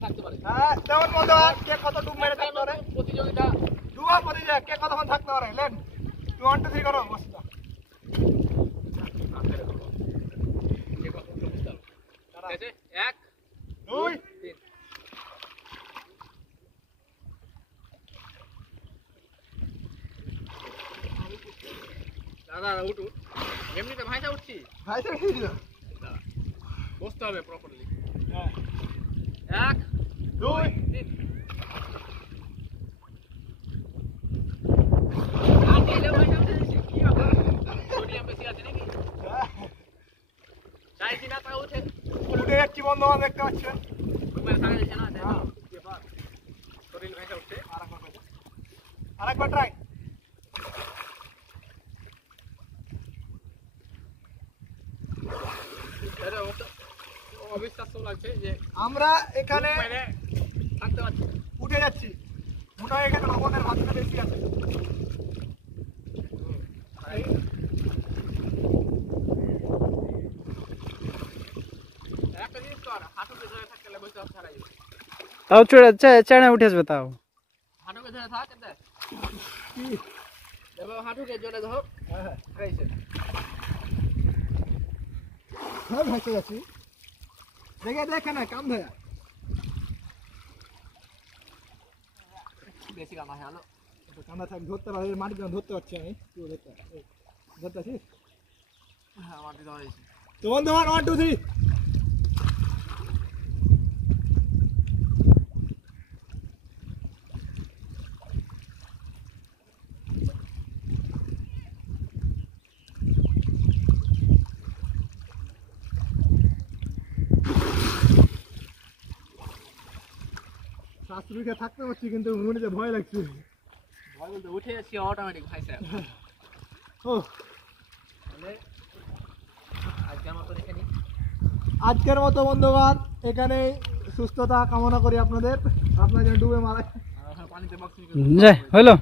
থাকতে পারে। হ্যাঁ যেমন মজা কে কত ডুব মেরে থাকতে পারে প্রতিযোগিতা ডুবা প্রতিযোগিতা কে কতক্ষণ থাকতে পারে লেন 2 1 2 3 করো বসটা ঠিক আছে 1 2 3 দাদা উঠু এমনিতে ভাইসা উঠছি ভাই তো ঠিক না বসতে হবে প্রপারলি হ্যাঁ 1 2 3 আর কেলে ভাইসা উঠেছি কি ব্যাপার সোডিয়াম বেশি আছে নাকি চাইছি না তা উঠে উঠে যাচ্ছি বন্ধুরা দেখতে পাচ্ছেন তোমার সারা দিছে না দেখো ব্যাপার শরীর ভাইসা উঠছে আরেকবার ট্রাই এটা অবিশ্বাস্য লাগছে যে আমরা এখানে মানে থাকতে পারছি উঠে যাচ্ছি মনে হয় এখানে লবণের ভাতটা বেশি আছে একটা জিনিস কর হাঁটুকে ধরে থাকতে লাগবে সব ছাড়াই তাও চেড়ে উঠে আসবে তাও হাঁটুকে ধরে থাক দেখ দেখো হাঁটুকে জোরে ধর হ্যাঁ রাইছে হ্যাঁ ভাইসে যাচ্ছি দেখে না কাম ধরে বেশি কাম আছে হলো কামড়া থাক ধরতে পারি মাটি ধরতে পারছি আমি তুই ধরতে আছিস হ্যাঁ আমার দিতে হয়েছে তো বন্ধু 1 2 3 শাস্ত্রীকে থাকতে পারছি কিন্তু মনে ভয় লাগছে ভয় বলতে উঠে যাচ্ছি অটোমেটিক ভাই স্যার ও তাহলে আজকের মতো রেখে নিই আজকের মতো বন্ধুগণ এখানেই সুস্থতা কামনা করি আপনাদের আপনার যেন ডুবে মারা আর ওখানে পানিতে বক্সিং যাই হলো